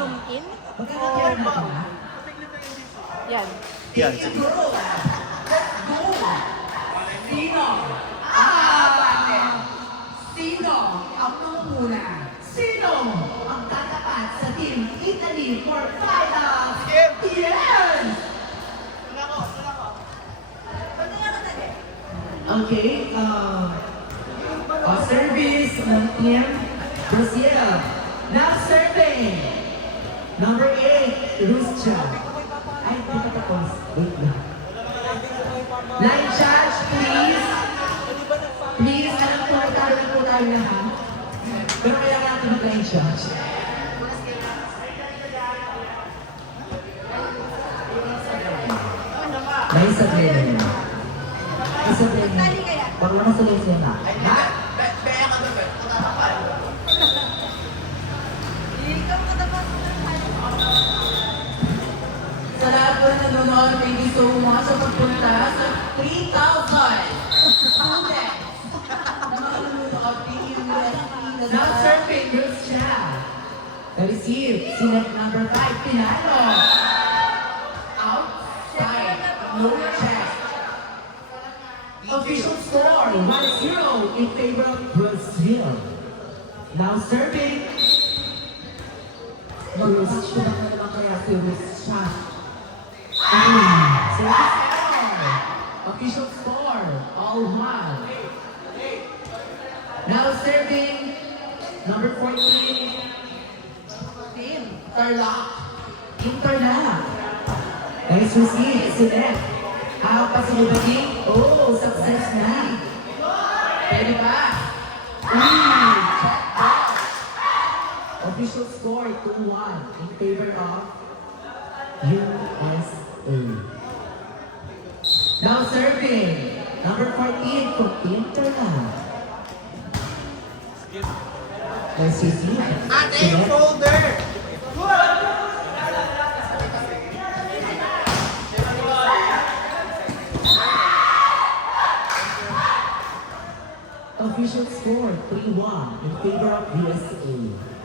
zoom in? Magkakakyan na ba? Yan. Yan. Take it, girl. Let's go. Sino? Ah! Sino ang muna? Sino ang tatapat sa Team Italy for finals? Yes! Okay, service ng Team Brazil. Now serving. Number 8, Ruscha. Ay, di pa tapos. Wait lang. Line charge, please. Please, alam ko, talo na po tayo lahat. Pero kailangan natin mag-line charge. May sabihin na yun. May sabihin na yun. Pag wala sa lesson na. Ha? Sa lahat po na nanonood, thank you so much sa pagpunta sa 3,000 students na mga nanonood. Thank you, USP. Now serving, Bruce Chia. Receive, sinat number 5, Pinano. Outside, no check. Official score, 1-0 in favor of Brazil. Now serving, Bruce Chia na naman kaya si Bruce Chia. Service error. Official score, all one. Now serving, number 14, Team Tarlac. Team Tarlac. Nice receive, Sinet. Pasalubagin. Oh, success na. Pwede ba? Check back. Official score, 2-1 in favor of USA. Now serving, number 14 from Team Tarlac. Nice receive. Ate, folder! Official score, 3-1 in favor of USA.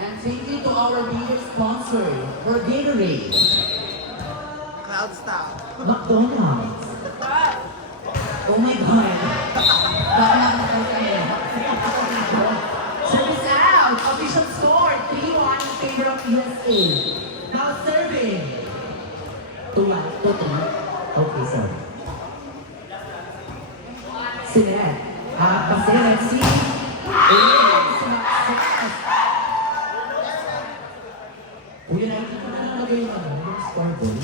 And thank you to our major sponsor, for Gatorade, Cloud Stop. McDonald's. Oh my God. Baka nakakal kayo. Service out. Official score, 3-1 in favor of USA. Now serving. 2-1. 2-3. Okay, sorry. Sinet. Kasi let's see. Uy, nakikita ko na nalagay yung scoreboard.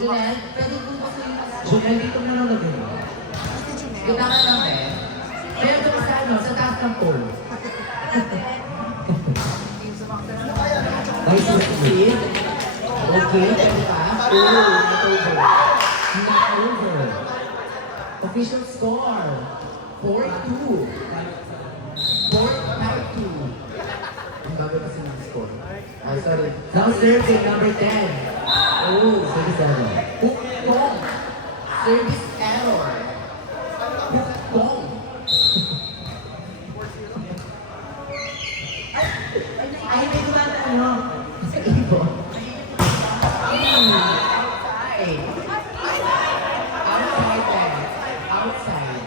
Junel, pwede po ba sa iyo? Junel, dito mo na nalagay. Kita ka lang eh. Pero ito sa ano, sa taas ng pole. Nice to see. Okay, pwede pa. Not over. Not over. Official score. 4-2. 4-5-2. Ang bago kasi ng score. Ah, sorry. Now serving number 10. Oh, service error. Hook ball. Service error. Hook ball. Ay, may dumatayo. Sa ibon. Outside. Outside there. Outside.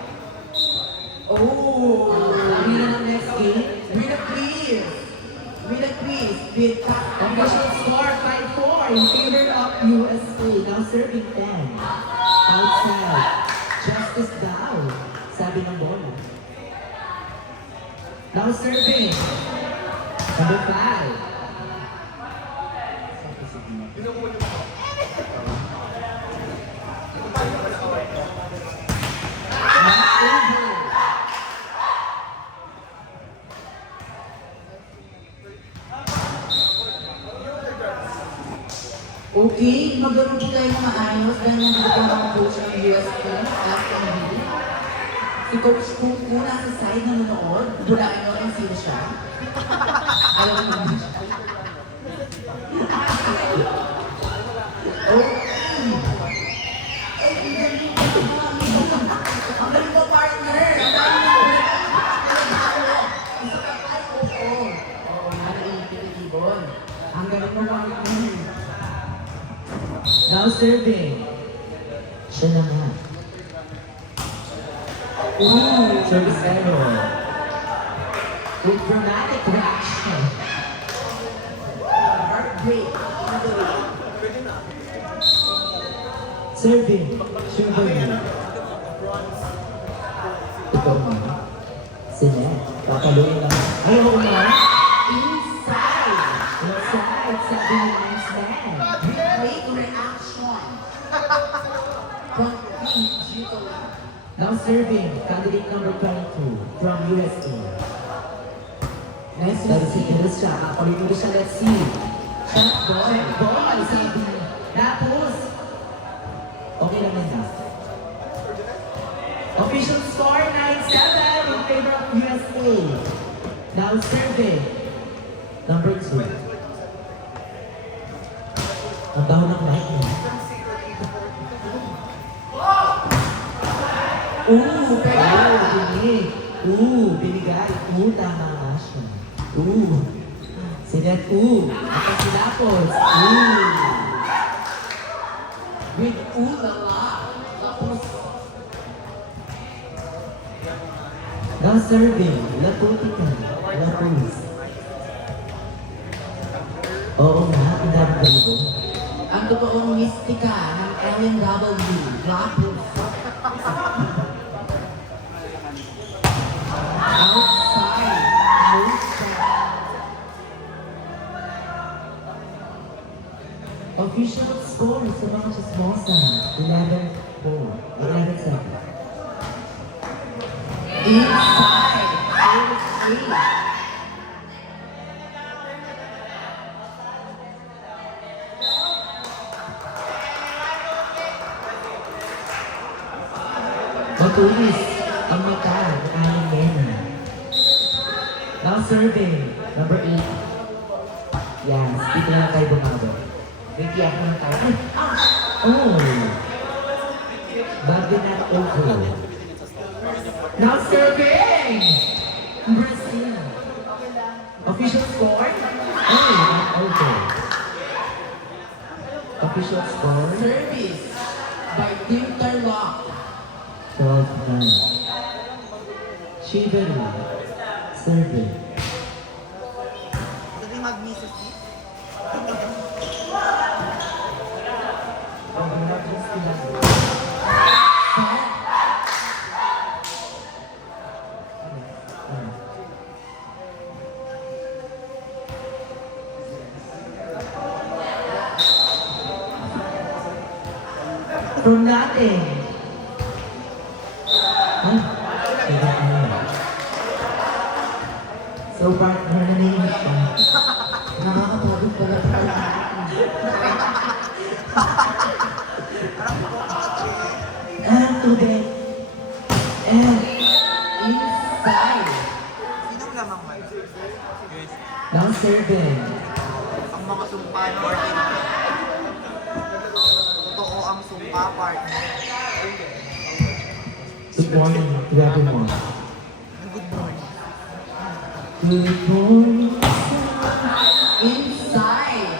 Oh, winner ng next game. Winner please. Winner please. With official score 5-4 in favor of USA. Now serving 10. Outside. Justice daw. Sabi ng bola. Now serving. Number 5. Okay, magkaroon po tayo ng maayos dahil nandito po ang coach ng US team, FMB. Si Coach Cook po nasa side na nanonood, bulaan nyo kung sino siya. Alam mo naman siya. Okay. Ang galing mo, partner! Ang galing mo! Isa ka pa, oo. Oo, naiinit yung ibon. Ang galing mo, partner! serving. Siya na nga. Ooh, service error. With dramatic reaction. Heartbreak. Serving. Sugar. Ito nga. Sila. Papaluin lang. Ayaw nga. Inside. Inside. Sabi ni Lance Man. Great reaction. Complete jubilee. Now serving. Candidate number 22 from USA. Let's see. Let's siya. Kapaluin mo siya. Let's see. Shot ball. Ball. Sabi niya. Tapos. Okay lang na. Official score 9-7 in favor of USA. Now serving. Number 2. Ang baho ng mic niya. Binig. Binigay. Tama nga siya. Sinet. At silapos. With lala. Tapos. Now serving. Laputika. Lapus. Oo nga, ang dami ganito. Ang totoong mistika ng LNW, Lapus. Outside, Motion. Official score sa mga chismosa. 11-4. 11-7. Inside, USA. Matulis ang mata ng aming Mena. Now serving. Number 8. Yes, dito lang tayo bumabo. May tiyak lang tayo. Ay! Oh! Bago na over. Now serving! Brazil. Official score? Oh, not over. Official score? Service by Tinterlock. 12-9. Shiveru. Serving. Pwede mag-miss si Oh, not just sila. From nothing. Huh? So, partner na name siya. Nakakapagod pala pala. And today, and Inside. Sinong lamang man? now serving. Ang mga sumpa natin. Totoo ang sumpa partner. Good morning to everyone. Good morning. Good morning. Inside.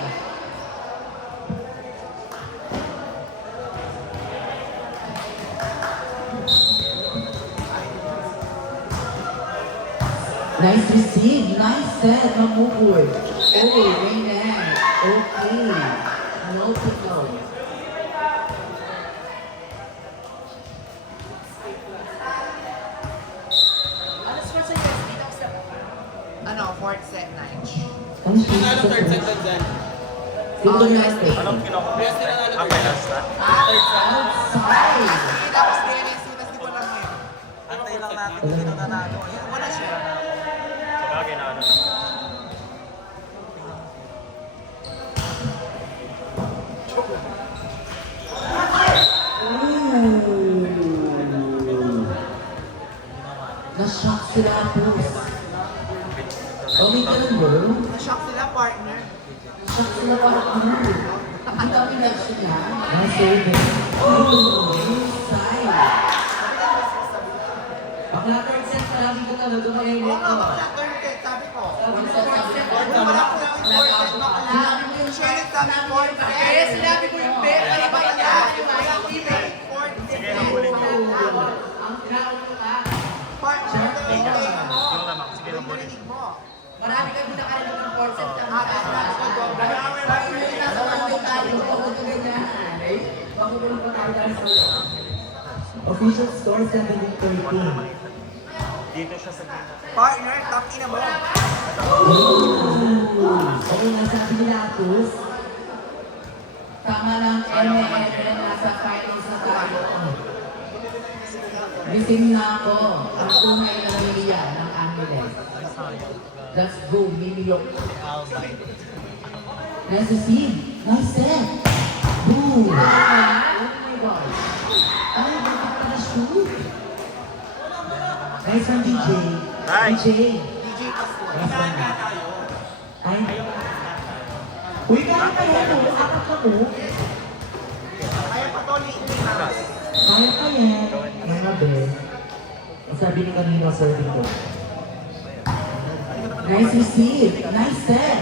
Nice receive, nice set, Mamukul. Oh, Raynan. Okay. No to go. Ano, fourth set na. Ang sweet sa third set. Sino Oh, yung last last pick. Ah, Outside. Tapos DNS, tapos di ko lang ngayon. Antay lang natin kung sino nanalo. Ayun, wala siya. Sabagay na ano naman. Na-shock sila, Pus. Okay ka lang, bro? Na-shock sila partner. Shock sila parang ano. Ang dami reaction niya. Now serving. Oh, inside. Bakla third set, palagi ka talaga Oo mainit nga, ko. bakla third set, sabi ko. One set, sabi ko. Wala ko lang Sinabi mo yung Share sabi ko, Kaya sinabi mo yung bet. Ay, ba ina? Yung teammate. Sige, habulin niyo. Ang ground ka. Yung lamang. Sige, habulin. Marami kang pinakarin ng portion ng nasa one tayo. Huwag ka ganyan. Makukulong pa tayo dahil sa Official score 17-13. Dito siya sa gina. Partner, top ina mo. Okay, nasabi nila Atus. tama ng MNN nasa finals na tayo. Gising na ako. Ang tunay na naliya ng Angeles. Let's go, New York. Nice to see. Nice set. Boom. Oh my God. Ay, bakit ka na-shoot? Nice one, DJ. Nice. DJ. Nice one. Ay. Uy, kaya ka yan, oh. Apat ka mo. Kaya pa to, Kaya ka yan. Mga be. Ang sabi ni kanina, serving ko. Nice receive. Nice set.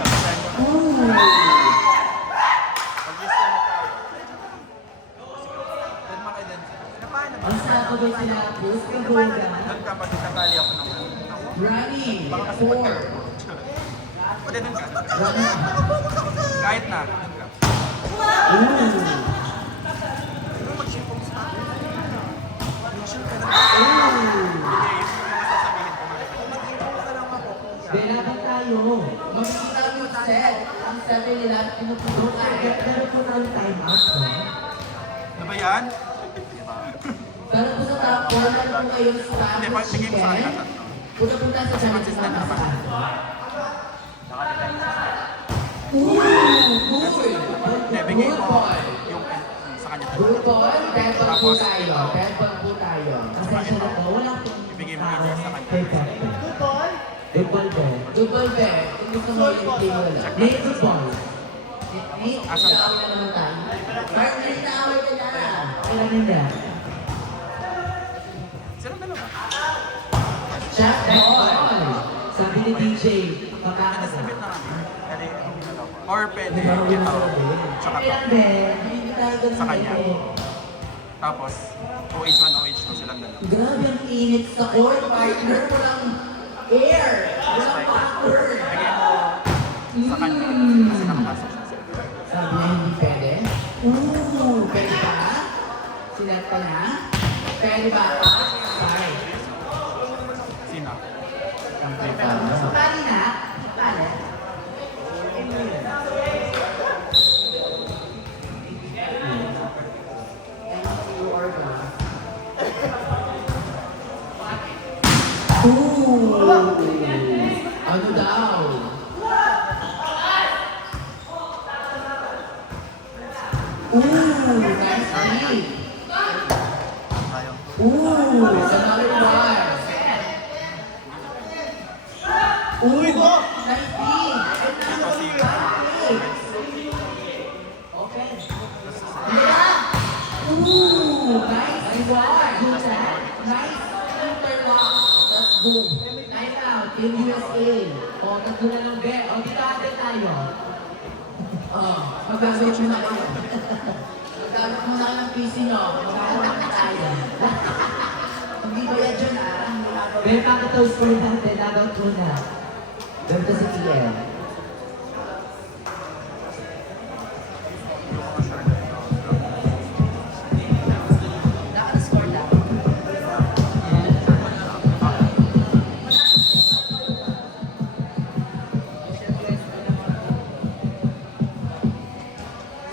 Ooh. Ang sako ba sila? Post ka boga. Nagkapatid sa tali ako naman. Running. 4. Pwede dun ka. Running. Kahit na. Ooh. Ano mag-shipong sa akin? Mag-ship ka na. Ooh. Mag-impong ka lang ako. Belaban tayo. Makikita mo yung set. Ang sabi nila, pinuputo ka. Meron po tayo time out, no? Ano ba yan? Pero kung sa top 4, meron po kayong staff Hindi, ng pag tingin mo sa akin, chicken. tatlo. Punta-punta sa challenges na nasa. Ooh, good. Hindi, bigay Good mo boy. yung sa kanya. Good boy. Dead ball po tayo. Dead ball po tayo. Pasensya na po. Wala po. Ibigay mo yun sa kanya. Perfect. Good ball po. Good ball, Bear. Kung gusto mo yung team mo lang. Nate, good ball. Nate, inaaway na naman tayo. Partner, inaaway ka na. Kailan nila? Sino dalawa? Shot ball. Sabi ni DJ, makakasa. Nasabit na kami. Kasi, or pwede, Di ba ito. ulo sabi? Tsaka to. Kailan din? Hindi tayo ganun Sa kanya. eh. Tapos, OH1, OH2 silang dalawa. Grabe ang init sa court, partner. Walang air. Walang power. Bigay mo sa kanya. Kasi nakapasok siya sa Sabi niya hindi pwede. Ooh, pwede ba? Silat ka na? Pwede ba? Sorry. Sino? Sukali na? Sukali? Ooh! Ano daw? Ooh! Nice beat! Tayo. Ooh! Another one! Uy! Nice beat! Kasi, Okay. Ooh! Nice one! Good set. Nice interlock. Let's go. Time out. Team USA. O, tatlo na lang, be. O, dito natin tayo. Mag-graduate mo na kayo. Mag-graduate mo na kayo ng PC nyo. Mag-graduate na tayo. Hindi ba yan dyan, ah? Pero pakataw score natin, lagot muna. Ganito si TL. Naka-score lang.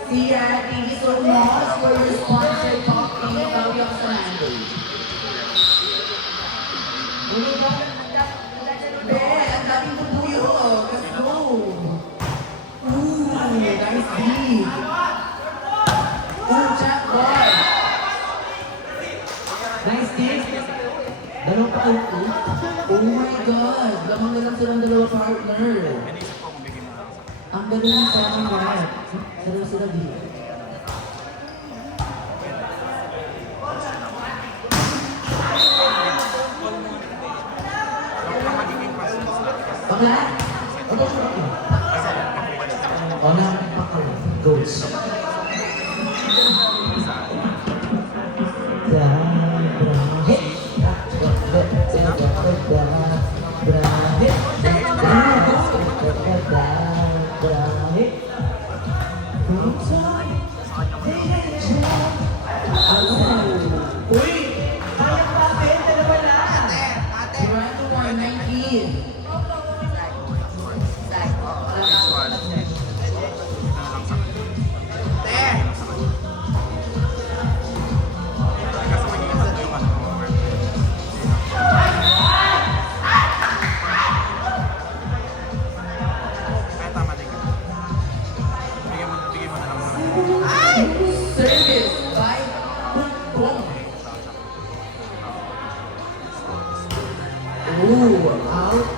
Sia, thank you so much for your sponsor talking about your Fernando. Ano ba? Be, ang daming bubuyo. Let's go. Ooh, nice beat. Ooh, Jack Boy. Nice team. Dalawang pa kayo po. Oh my God! Lamang na lang silang dalawa partner. inisip ko kung bigay mo lang sa kanya. Ang galing sa akin right? Dalawa sila dito. Huwag kang magiging pasok sa Bakla? Ano siya ba? Kasi, O na, coach. Uy! Kaya pa, Ben! Dalawa na! Ate! Run to 119. Kaya tama din ka. Bigyan mo na lang. Service by Pong. Ooh, outside.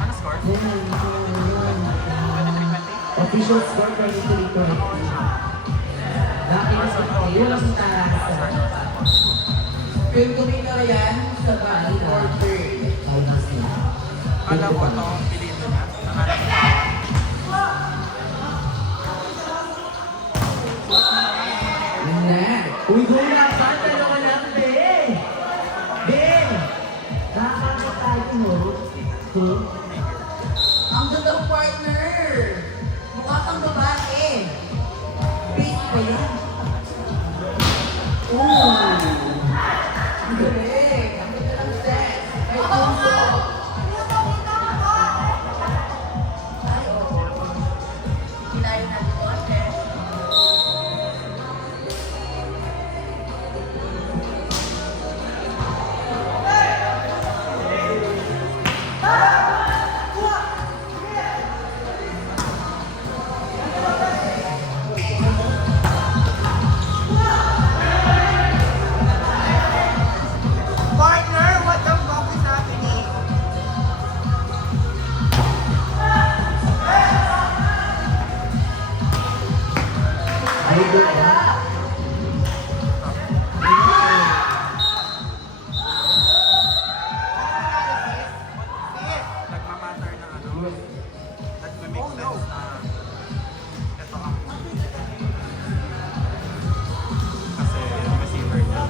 Ano score? Official score for the territory. Wala sa taas. Film ko rin na yan sa bali or third. Ay, nasi. Alam ko ito, piliin mo na. Nangalan ko.